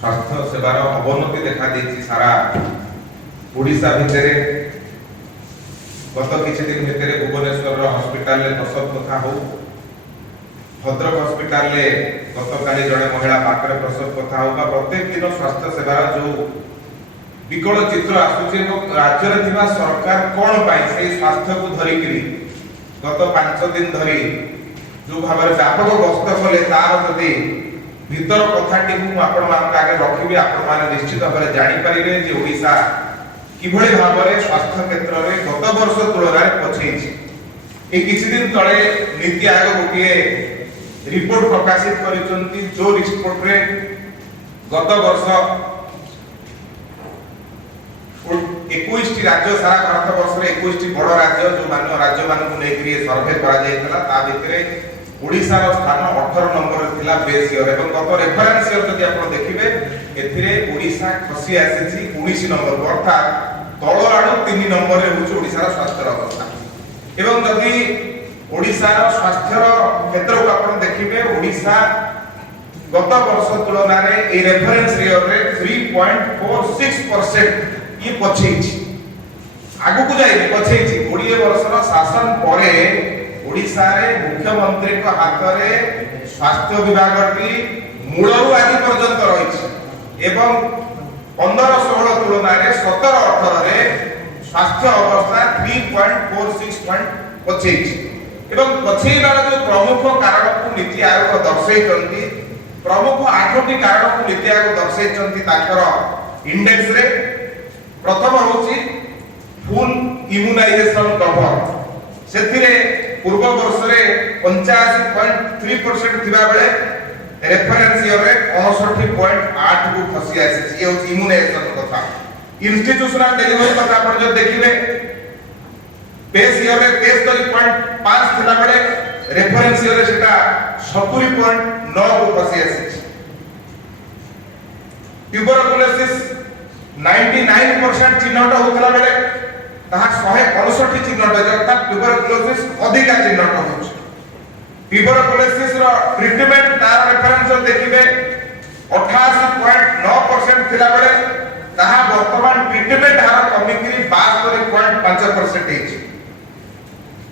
स्वास्थ्य सेवार अवनति देखा देछि सारा ओडिशा भितरे। गत किछि दिन भितरे भुवनेश्वर हॉस्पिटल ले प्रसव कथा हो, भद्रक हॉस्पिटल ले गतकाली जड़े महिला पाखरे प्रसव कथा हो, प्रत्येक दिन स्वास्थ्य सेवार जो विकल चित्र आसुचे राज्य रे थिबा सरकार कोन पाई से स्वास्थ्य को धरिकरी गत 5 दिन धरी जो भाबरे व्यापक गस्त कले तार जदि भीतर कथाटी को आपण मान आगे रखिबे, आपण मान निश्चित भाबरे जानि परिबे जे ओडिशा किभଳି भाबरे स्वास्थ्य क्षेत्र रे गत वर्ष तुलना रे पछैछि। ए किछि दिन तळे नीति आयोग गोटिए रिपोर्ट प्रकाशित करिसंती, जो रिपोर्ट रे गत वर्ष 21 राज्य सारा भारत वर्ष रे 21 बड़ राज्य जो मान राज्य मान को नेकरी सर्वे करा जायतला, ता भितरे ओडिशा रो स्थान 18 नंबर रे थिला बेस इयर एवं गत रेफरेंस इयर जदि आपण देखिबे एथिरे ओडिशा खसी आसीछि 19 नंबर, अर्थात तळ आडू 3 नंबर रे होछि ओडिशा रो स्वास्थ्य अवस्था। एवं जदि ओडिशा रो स्वास्थ्य रो क्षेत्र को आपण देखिबे ओडिशा गत वर्ष तुलना रे ए रेफरेंस इयर रे 3.46% ये पछैछि, आगु को जाई पछैछि। 20 वर्षर शासन परे ओडिशा रे मुख्यमंत्री को हाथ रे स्वास्थ्य विभागटी मूलरू आदि पर्यंत रहिछि एवं 15-16 तुलना रे 17-18 रे स्वास्थ्य अवस्था 3.46 पछैछि। एवं पछैबार जो प्रमुख कारण को नीति आयोग दर्शाइछन्ती, प्रमुख 8टी कारण को नीति आयोग दर्शाइछन्ती ताकर इंडेक्स रे। प्रथम होछि फुल इम्युनाइजेशन कवर, सेथिरे पूर्व वर्ष रे 85.3% थिबा बेले रेफरेंस ईयर रे 59.8 को खसी आसी। ये इम्युनाइजेशन कथा। इंस्टीट्यूशनल डिलीवरी कथा आपण जो देखिबे बेस ईयर रे 73.5 थिबा बेले रेफरेंस ईयर रे सेटा 70.9 को खसी आसी। ट्यूबरकुलोसिस 99% चिन्हट होतला बेले ताहा 159 चिन्हट, अर्थात ट्यूबरकुलोसिस अधिका चिन्हट होछ। ट्यूबरकुलोसिस रो ट्रीटमेंट तार रेफरेंस देखिबे 88.9% थिला बेले ताहा वर्तमान ट्रीटमेंट हार कमिकरी 72.5% हेछि।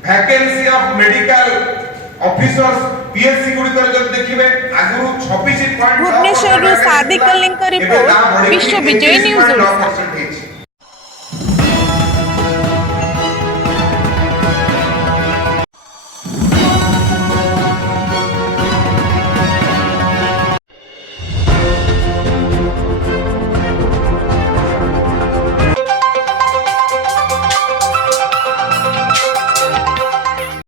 Vacancy of medical officers PSC गुडी करे जब देखिबे आगुरु 26.9% भुवनेश्वर सादिक कलिंग रिपोर्ट विश्व विजय न्यूज ओडिशा।